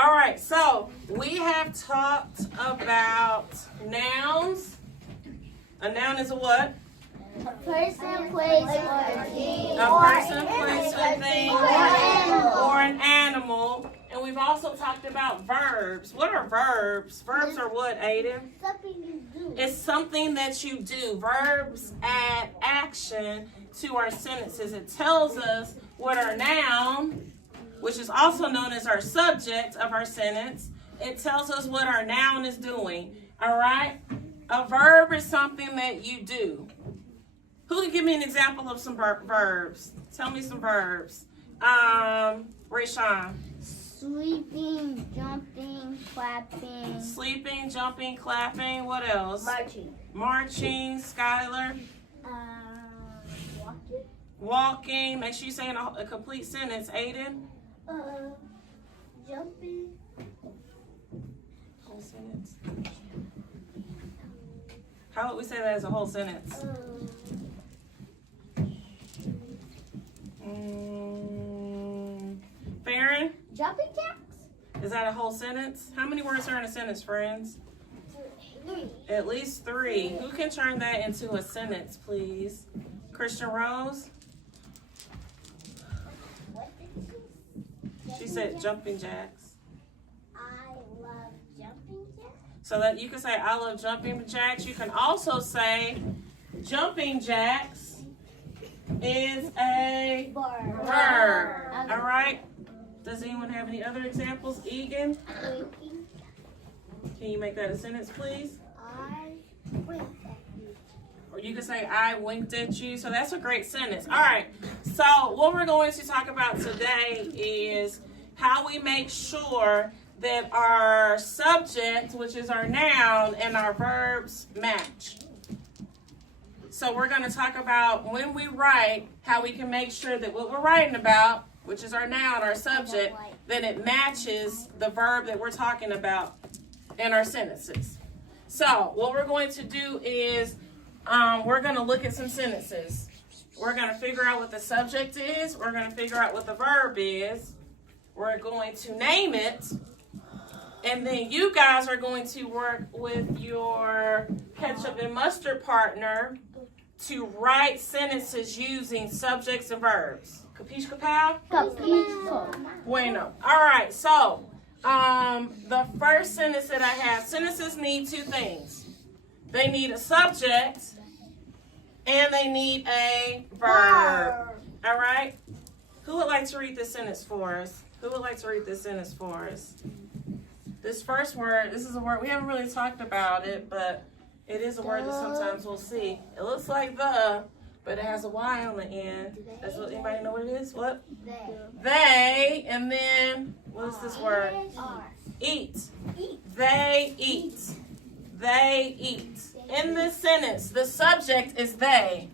All right, so we have talked about nouns. A noun is a what? A person, place, or thing. A person, place, or thing, or an animal. And we've also talked about verbs. What are verbs? Verbs are what, Aiden? Something you do. It's something that you do. Verbs add action to our sentences. It tells us what our noun, which is also known as our subject of our sentence, it tells us what our noun is doing. All right? A verb is something that you do. Who can give me an example of some verbs? Tell me some verbs. Rayshawn. Sleeping, jumping, clapping. Sleeping, jumping, clapping. What else? Marching. Marching. Skylar. Walking. Walking. Make sure you say a complete sentence. Aiden. Jumping. Whole sentence. How would we say that as a whole sentence? Farron? Jumping jacks. Is that a whole sentence? How many words are in a sentence, friends? 3. At least 3. Who can turn that into a sentence, please? Christian Rose? What did She said jumping jacks. I love jumping jacks. So that you can say, I love jumping jacks. You can also say, jumping jacks is a verb. All right? Does anyone have any other examples? Egan? Winking. Can you make that a sentence, please? I winked at you. Or you can say, I winked at you. So that's a great sentence. All right. So what we're going to talk about today is how we make sure that our subject, which is our noun, and our verbs match. So we're going to talk about when we write, how we can make sure that what we're writing about, which is our noun, our subject, then it matches the verb that we're talking about in our sentences. So what we're going to do is we're going to look at some sentences. We're going to figure out what the subject is. We're going to figure out what the verb is. We're going to name it. And then you guys are going to work with your ketchup and mustard partner to write sentences using subjects and verbs. Capiche, kapow? Capisco. Bueno. All right, so the first sentence that I have, sentences need 2 things. They need a subject and they need a verb. All right? Who would like to read this sentence for us? Who would like to read this sentence for us? This first word, this is a word, we haven't really talked about it, but it is a word that sometimes we'll see. It looks like the, but it has a Y on the end. That's what, anybody know what it is? What? They, and then, what is this word? Eat. They eat. They eat. In this sentence, the subject is they.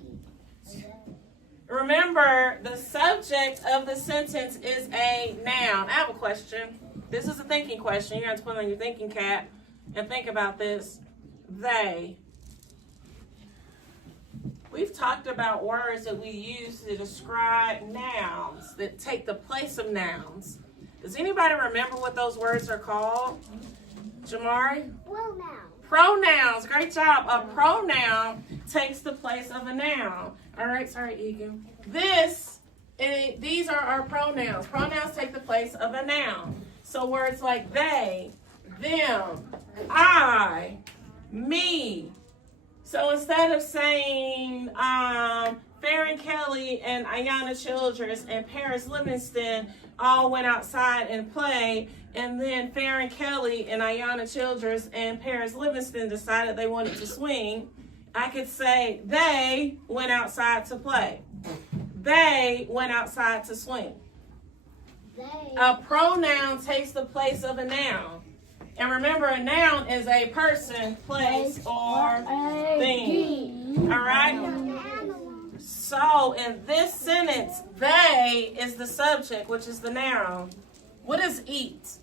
Remember, the subject of the sentence is a noun. I have a question. This is a thinking question. You're going to have to put on your thinking cap and think about this. They. We've talked about words that we use to describe nouns that take the place of nouns. Does anybody remember what those words are called? Jamari? Pronouns. Great job. A pronoun takes the place of a noun. All right. Sorry, Egan. These are our pronouns. Pronouns take the place of a noun. So words like they, them, I, me. So instead of saying Farron Kelly and Ayanna Childress and Paris Livingston all went outside and played, and then Farron Kelly and Ayanna Childress and Paris Livingston decided they wanted to swing, I could say they went outside to play. They went outside to swing. A pronoun takes the place of a noun. And remember, a noun is a person, place, or thing. All right? So in this sentence, they is the subject, which is the noun. What is eat?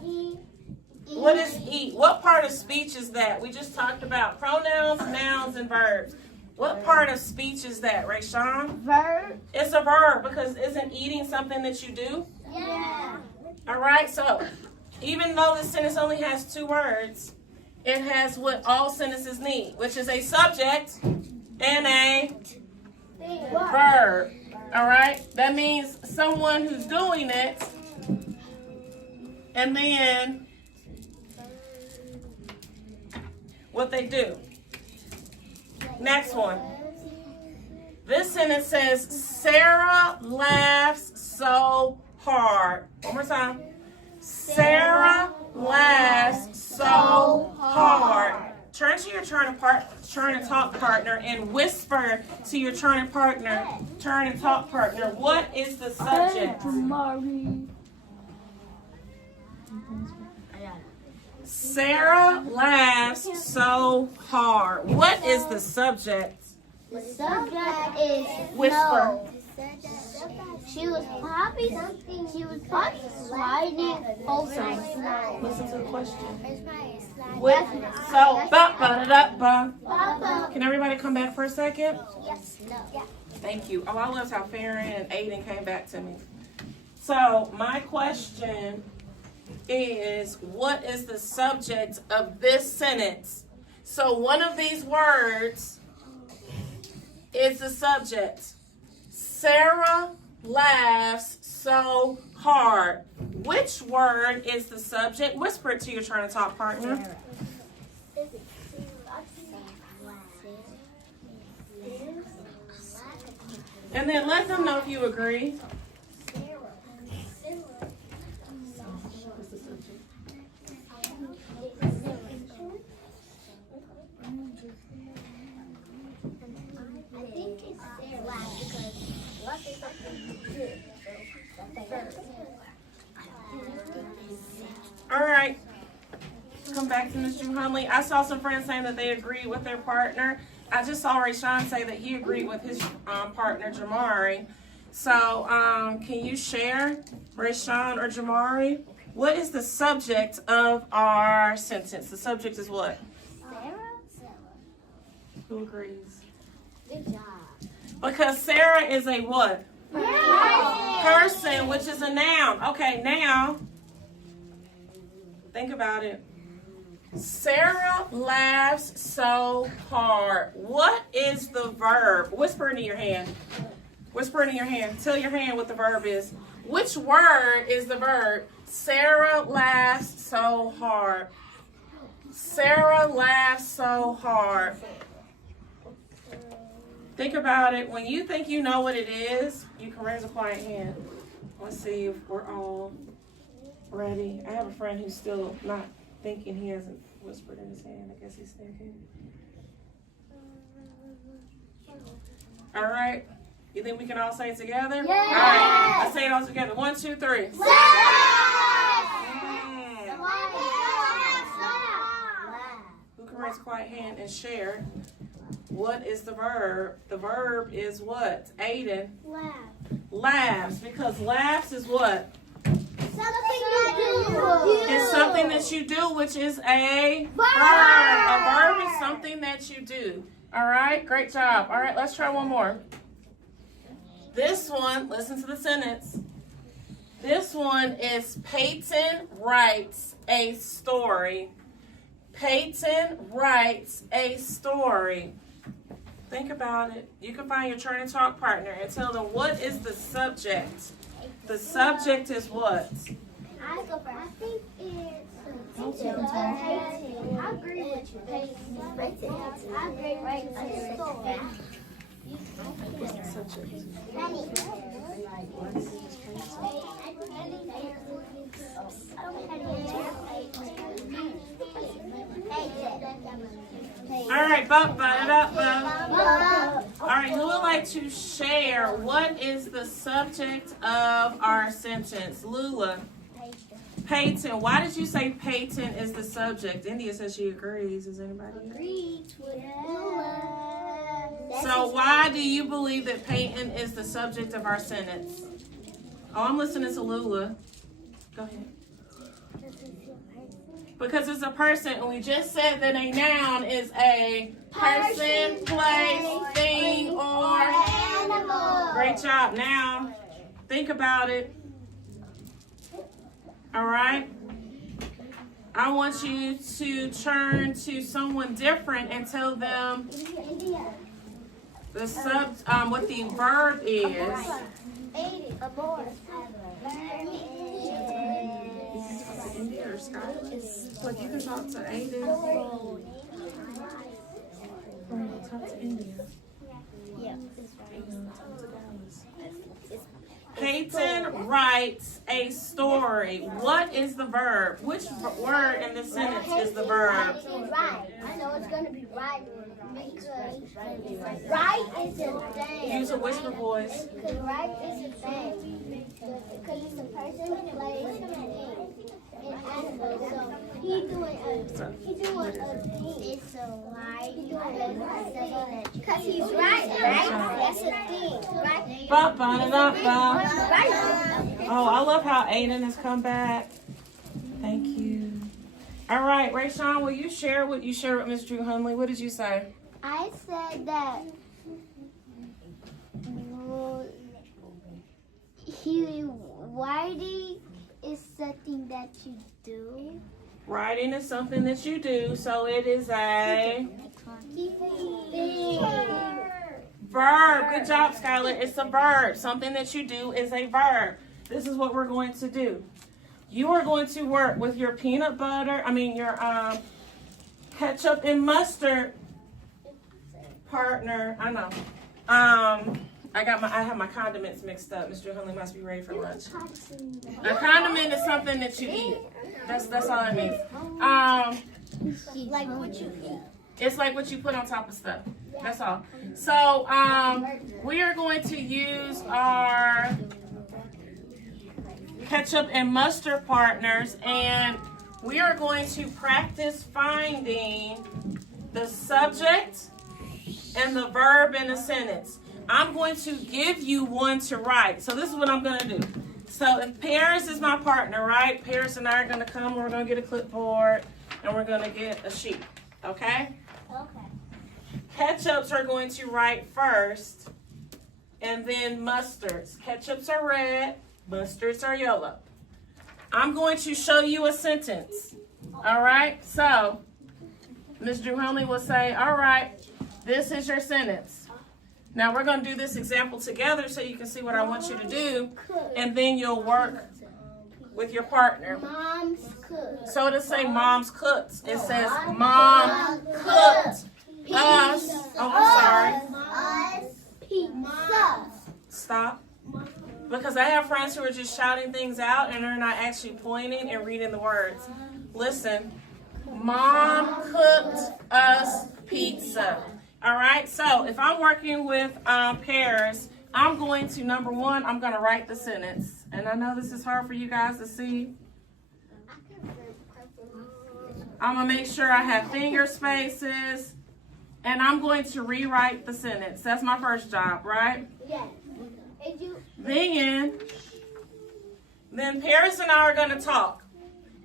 What is eat? What part of speech is that? We just talked about pronouns, nouns, and verbs. What part of speech is that, Rayshawn? Verb. It's a verb because isn't eating something that you do? Yeah. All right, so even though this sentence only has 2 words, it has what all sentences need, which is a subject and a verb. All right, that means someone who's doing it, and then what they do. Next one. This sentence says, Sarah laughs so hard. One more time. Sarah laughs so hard. Turn to your turn and talk partner and whisper to your turn and talk partner. What is the subject? Sarah laughs so hard. What is the subject? The subject is Whisper. no. She was probably sliding over the slide. Listen to the question. Papa. Can everybody come back for a second? Yes. No. Thank you. Oh, I loved how Farron and Aiden came back to me. So my question is, what is the subject of this sentence? So one of these words is the subject. Sarah laughs so hard. Which word is the subject? Whisper it to your turn to talk partner. And then let them know if you agree. All right. Come back to Ms. Drew-Hundley. I saw some friends saying that they agreed with their partner. I just saw Rayshawn say that he agreed with his partner, Jamari. So, can you share, Rayshawn or Jamari, what is the subject of our sentence? The subject is what? Sarah. Who agrees? Good job. Because Sarah is a what? Person, which is a noun. Okay, now, think about it. Sarah laughs so hard. What is the verb? Whisper into your hand. Whisper into your hand. Tell your hand what the verb is. Which word is the verb? Sarah laughs so hard. Sarah laughs so hard. Think about it. When you think you know what it is, you can raise a quiet hand. Let's see if we're all ready. I have a friend who's still not thinking. He hasn't whispered in his hand. I guess he's thinking. All right. You think we can all say it together? Yeah. All right. Let's say it all together. 1, 2, 3. Who can raise a quiet hand and share? What is the verb? The verb is what? Aiden? Laughs. Because laughs is what? It's something that you do, which is a verb. A verb is something that you do. All right? Great job. All right, let's try one more. This one, listen to the sentence. This one is Peyton writes a story. Peyton writes a story. Think about it. You can find your turn and talk partner and tell them what is the subject. The subject is what? I think it's I agree with you. I agree with you. What's the subject? All right, All right, who would like to share what is the subject of our sentence? Lula. Peyton. Why did you say Peyton is the subject? India says she agrees. Does anybody agree? So why do you believe that Peyton is the subject of our sentence? Oh, I'm listening to Lula. Go ahead. Because it's a person, and we just said that a noun is a person, place, thing, or animal. Great job. Now, think about it. All right? I want you to turn to someone different and tell them what the verb is. Look, you can talk to Aiden. Talk to India. Peyton writes a story. What is the verb? Which word in this sentence is the verb? Right. I know it's going to be right because right is a thing. Use a whisper voice. Because right is a thing. Because it's a person, place, and animal. So he's doing a thing. It's a right. Because he's right. That's a thing. Right. Oh, I love how Aiden has come back. Thank you. All right, Rayshawn, will you share what you shared with Miss Drew-Hundley? What did you say? I said that writing is something that you do. Writing is something that you do, so it is a verb. Good job, Skylar. It's a verb. Something that you do is a verb. This is what we're going to do. You are going to work with your peanut butter, your ketchup and mustard partner. I know. I have my condiments mixed up. Mr. Hundley must be ready for lunch. A condiment is something that you eat. That's all it means. Like what you eat. It's like what you put on top of stuff. That's all. So we are going to use our ketchup and mustard partners, and we are going to practice finding the subject and the verb in a sentence. I'm going to give you one to write. So this is what I'm going to do. So if Paris is my partner, right? Paris and I are going to come. We're going to get a clipboard and we're going to get a sheet. Okay? Okay. Ketchups are going to write first, and then mustards. Ketchups are red, mustards are yellow. I'm going to show you a sentence. All right? So Ms. Drew-Hundley will say, all right, this is your sentence. Now we're going to do this example together so you can see what I want you to do, and then you'll work with your partner. Mom's cooked. So to say mom's cooks, it says mom cooked us. Oh, I'm sorry. Us pizza. Stop. Because I have friends who are just shouting things out and they're not actually pointing and reading the words. Listen. Mom cooked us pizza. All right, so if I'm working with pairs, I'm going to, number one, I'm going to write the sentence. And I know this is hard for you guys to see. I'm going to make sure I have finger spaces. And I'm going to rewrite the sentence. That's my first job, right? Yes. Then Paris and I are going to talk.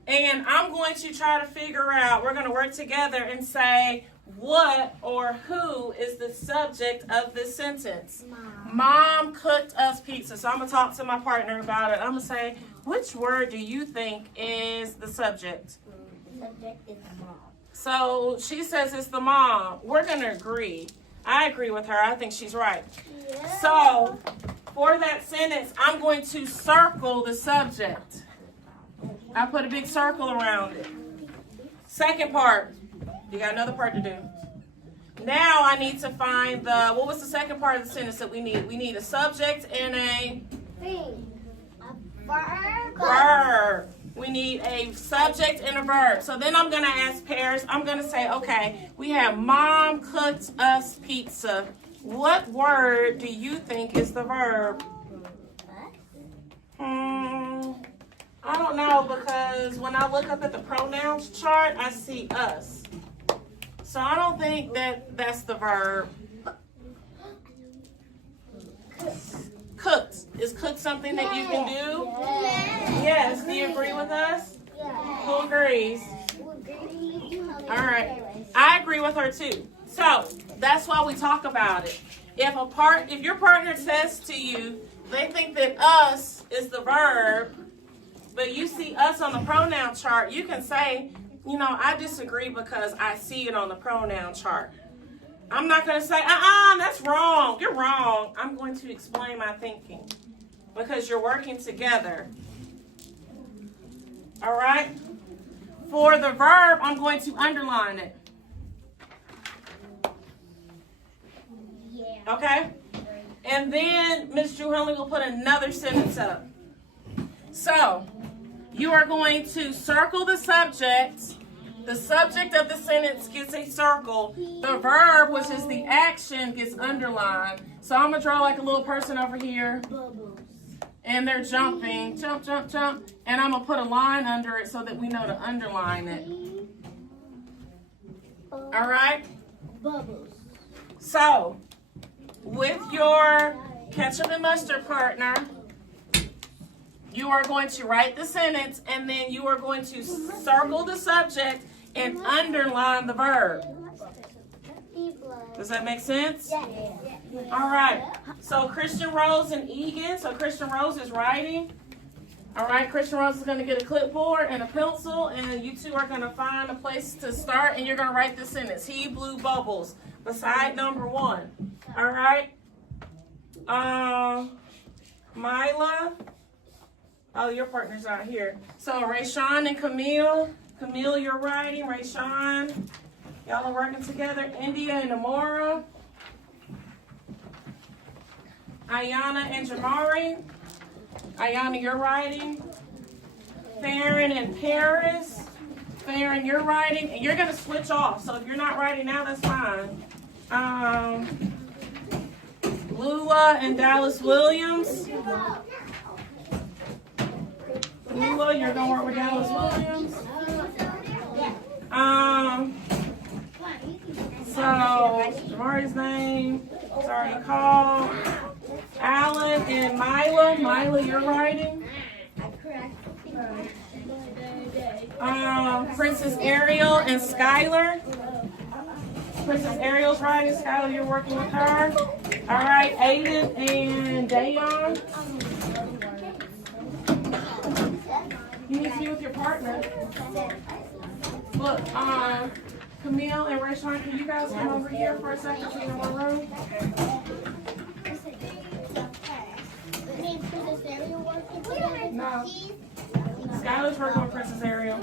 And I'm going to try to figure out, we're going to work together and say, what or who is the subject of this sentence? Mom cooked us pizza. So I'm going to talk to my partner about it. I'm going to say, which word do you think is the subject? The subject is mom. So she says it's the mom. We're going to agree. I agree with her. I think she's right. Yeah. So for that sentence, I'm going to circle the subject. I put a big circle around it. Second part. You got another part to do. Now I need to find what was the second part of the sentence that we need? We need a subject and a verb. We need a subject and a verb. So then I'm going to ask Paris, I'm going to say, okay, we have mom cooked us pizza. What word do you think is the verb? I don't know, because when I look up at the pronouns chart, I see us. So I don't think that's the verb. Cooked. Is cooked something that you can do? Yes. Do you agree with us? Who agrees? All right. I agree with her too. So that's why we talk about it. If your partner says to you, they think that us is the verb, but you see us on the pronoun chart, you can say, you know, I disagree because I see it on the pronoun chart. I'm not going to say, that's wrong. You're wrong. I'm going to explain my thinking because you're working together. All right? For the verb, I'm going to underline it. Okay? And then Ms. Drew-Hundley will put another sentence up. So, you are going to circle the subject. The subject of the sentence gets a circle. The verb, which is the action, gets underlined. So I'm going to draw like a little person over here. And they're jumping. Jump, jump, jump. And I'm going to put a line under it so that we know to underline it. All right? Bubbles. So, with your ketchup and mustard partner, you are going to write the sentence and then you are going to circle the subject and underline the verb. Does that make sense? Yeah. All right. So Christian Rose and Egan. So Christian Rose is writing. All right. Christian Rose is going to get a clipboard and a pencil, and you two are going to find a place to start, and you're going to write the sentence. He blew bubbles beside number 1. All right. Mila. Oh, your partner's out here. So Rayshawn and Camille. Camille, you're writing. Rayshawn. Y'all are working together. India and Amora. Ayana and Jamari. Ayana, you're writing. Farron and Paris. Farron, you're writing. And you're going to switch off. So if you're not writing now, that's fine. Lula and Dallas Williams. Lula, you're going to work with Dallas Williams. So, Jamari's name. Sorry, call. Alan and Mila. Mila, you're writing. Princess Ariel and Skylar. Princess Ariel's writing. Skylar, you're working with her. All right, Aiden and Dayon. You need to be with your partner. Look, Camille and Rayshawn, can you guys come over here for a second so you're in one room? No. Skylar's working with Princess Ariel.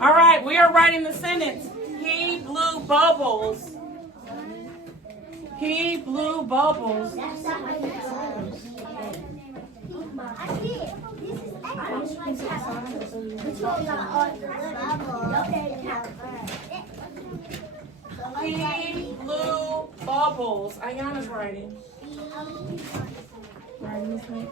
All right, we are writing the sentence. He blew bubbles. He blew bubbles. He blew bubbles. Ayana's writing. Writing this name?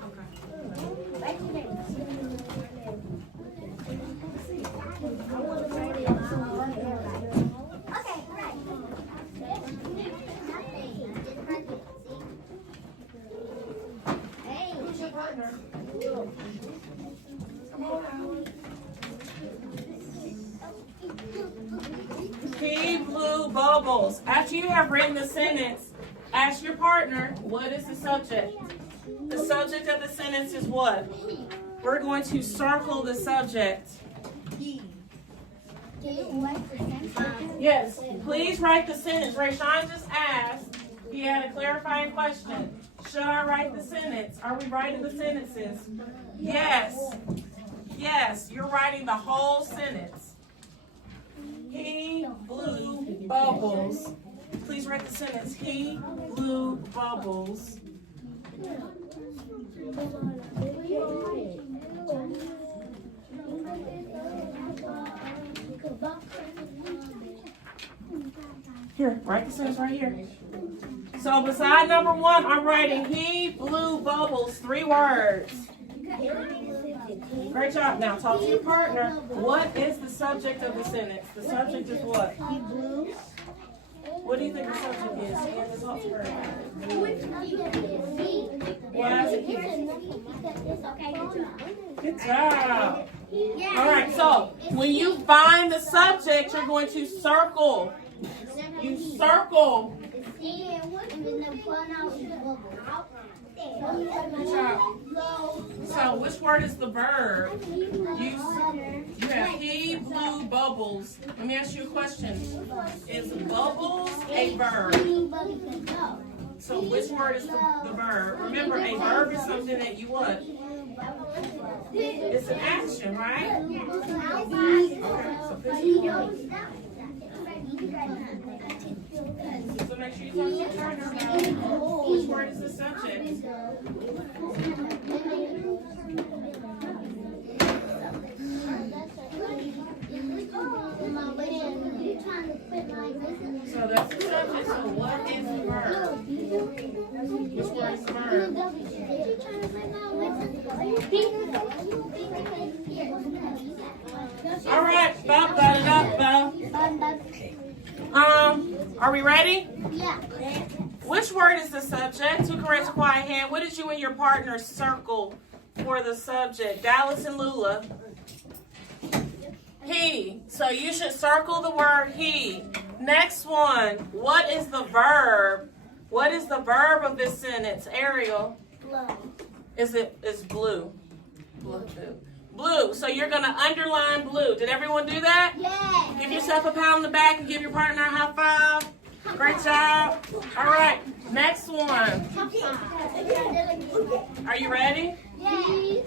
He blew bubbles. After you have written the sentence, ask your partner, what is the subject? The subject of the sentence is what? We're going to circle the subject. Yes, please write the sentence. Rayshawn just asked, he had a clarifying question. Should I write the sentence? Are we writing the sentences? Yes. Yes, you're writing the whole sentence. He blew bubbles. Please write the sentence. He blew bubbles. Here, write the sentence right here. So beside number 1, I'm writing he blew bubbles, 3 words. Great job. Now talk to your partner. What is the subject of the sentence? The subject is what? He blew. What do you think the subject is? And the talk to her. Why is it here? Good job. All right, so when you find the subject, you're going to circle. You circle. Good job. So which word is the verb? You have he blew bubbles. Let me ask you a question. Is bubbles a verb? So which word is the verb? Remember, a verb is something that you what? It's an action, right? Okay, so put your so make sure you talk to your partner about which word is the subject. So that's the subject. So what is the verb? Which word is the verb? All right, are we ready? Yeah. Which word is the subject? Who can raise a quiet hand? What did you and your partner circle for the subject? Dallas and Lula. He. So you should circle the word he. Next one. What is the verb? What is the verb of this sentence? Ariel. It's blue. Blue. So you're going to underline blue. Did everyone do that? Yeah. Give yourself a pat on the back and give your partner a high five. Great job. All right. Next one. Are you ready? Yeah.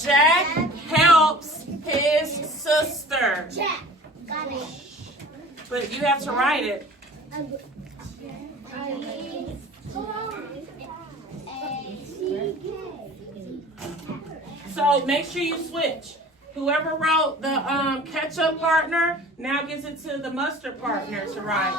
Jack helps his sister. Jack. Got it. But you have to write it. So make sure you switch. Whoever wrote the ketchup partner now gives it to the mustard partner to write.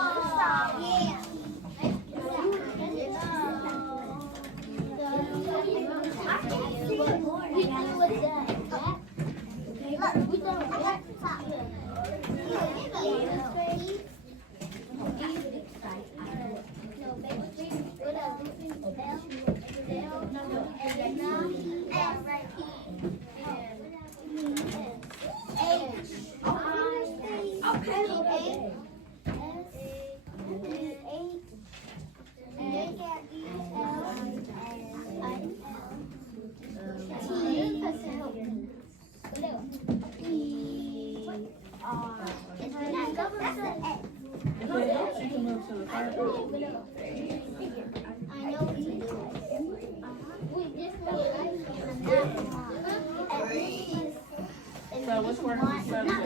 So which word is the subject?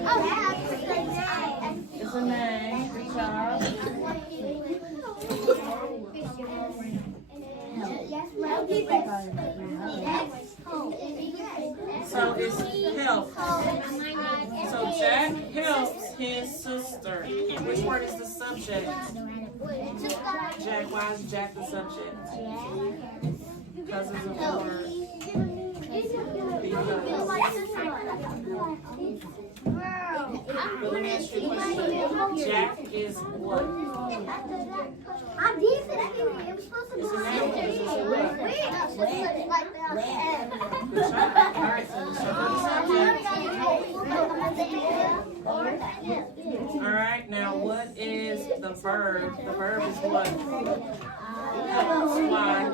It's a name. Good job. So it's help. So Jack helps his sister. Which word is the subject? Jack. Why is Jack the subject? Because it's a word. But let me ask you a question. Jack is what? It's a noun. It's a what? Good job. All right, so circle the subject. All right, now what is the verb? The verb is what? Helps. Why?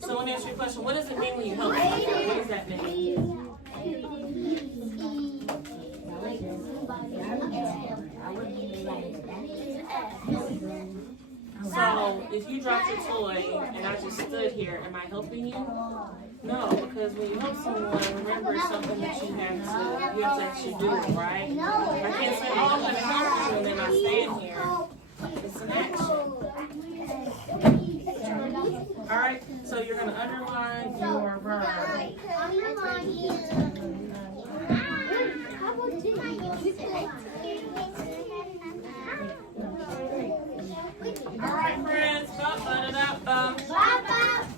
So let me ask you a question. What does it mean when you help someone? What does that mean? So if you dropped your toy and I just stood here, am I helping you? No, because when you help someone, remember it's something that you have to actually do it, right? I can't say, oh, I'm going to help you, and then I stand here. It's an action. All right, so you're going to underline your verb. All right, friends.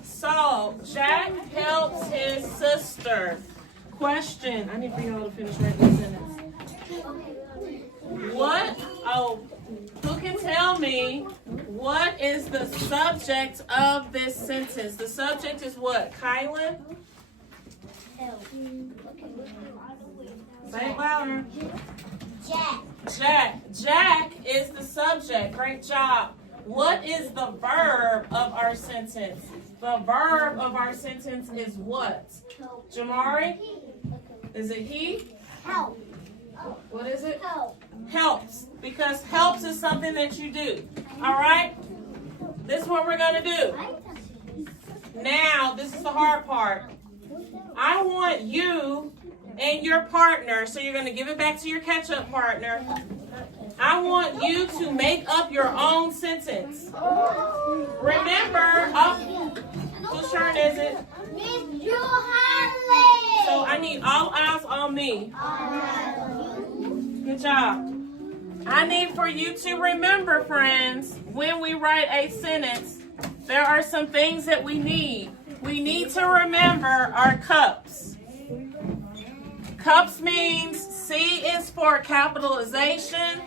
So, Jack helps his sister. Question. I need for y'all to finish writing this sentence. Who can tell me what is the subject of this sentence? The subject is what? Kylan? Say it louder. Jack. Jack. Jack is the subject. Great job. What is the verb of our sentence? The verb of our sentence is what? Jamari? Is it he? Help. What is it? Help. Helps. Because helps is something that you do. All right? This is what we're going to do. Now, this is the hard part. I want you and your partner, so you're going to give it back to your catch-up partner. I want you to make up your own sentence. Remember, whose turn is it? Miss Drew-Hundley. So I need all eyes on me. Good job. I need for you to remember, friends, when we write a sentence, there are some things that we need. We need to remember our cups. Cups means C is for capitalization,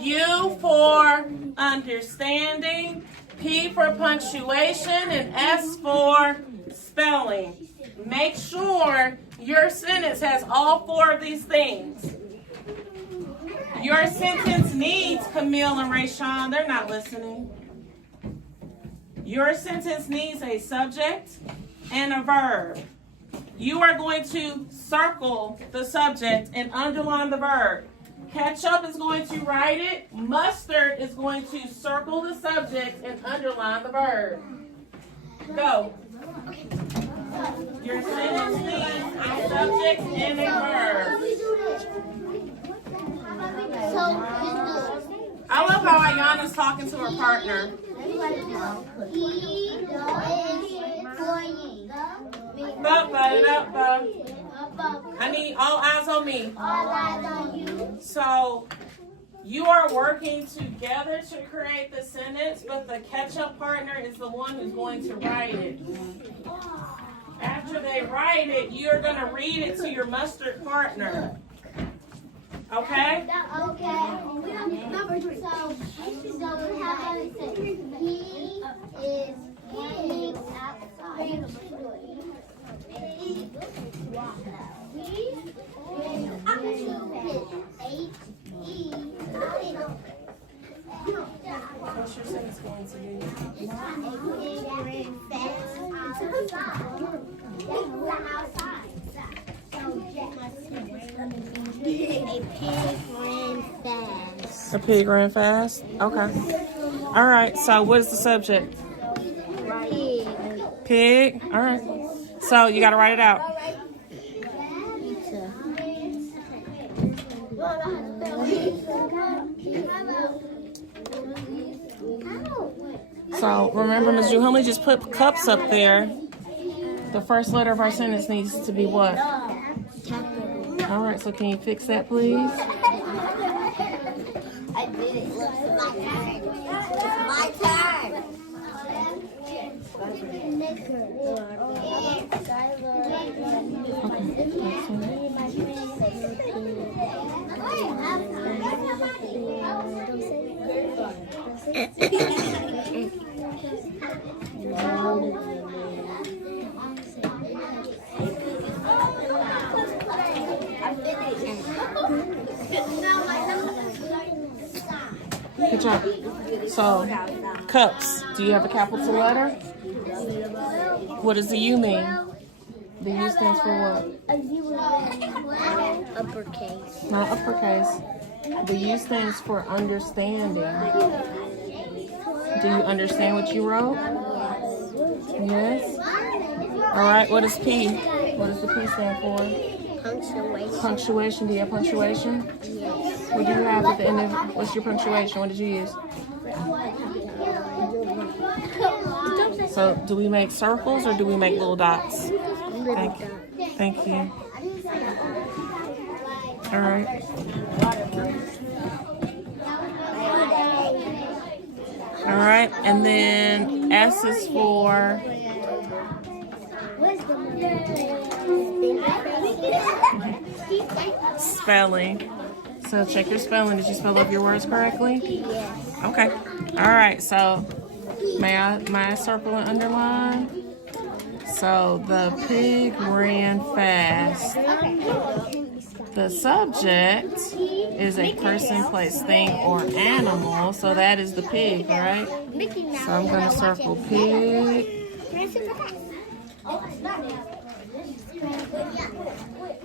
U for understanding, P for punctuation, and S for spelling. Make sure your sentence has all four of these things. Your sentence needs, Camille and Rayshawn, they're not listening. Your sentence needs a subject and a verb. You are going to circle the subject and underline the verb. Ketchup is going to write it. Mustard is going to circle the subject and underline the verb. Go. Your sentence needs a subject and a verb. I love how Ayana's talking to her partner. I need all eyes on me. So you are working together to create the sentence, but the catch-up partner is the one who's going to write it. After they write it, you're going to read it to your mustard partner. Okay? Okay. Number 3. So we have he is going outside. What's your sentence going to be? A pig ran fast? Okay. All right, so what is the subject? Pig. All right. So you got to write it out. So remember, Ms. Drew-Hundley just put cups up there. The first letter of our sentence needs to be what? All right, so can you fix that, please? I did it. Look, it's my turn. Good job. So, cups. Do you have a capital letter? What does the U mean? The U stands for what? Uppercase. Not uppercase. The U stands for understanding. Do you understand what you wrote? Yes? All right, what is P? What does the P stand for? Punctuation. Punctuation. Do you have punctuation? Yes. What do you have at the end of, what's your punctuation? What did you use? So, do we make circles or do we make little dots? Thank you. Thank you. All right. All right, and then S is for spelling. So check your spelling. Did you spell up your words correctly? Yes. Okay. All right. So may I circle and underline? So the pig ran fast. The subject is a person, place, thing, or animal. So that is the pig, right? So I'm going to circle pig. Can I see the cat?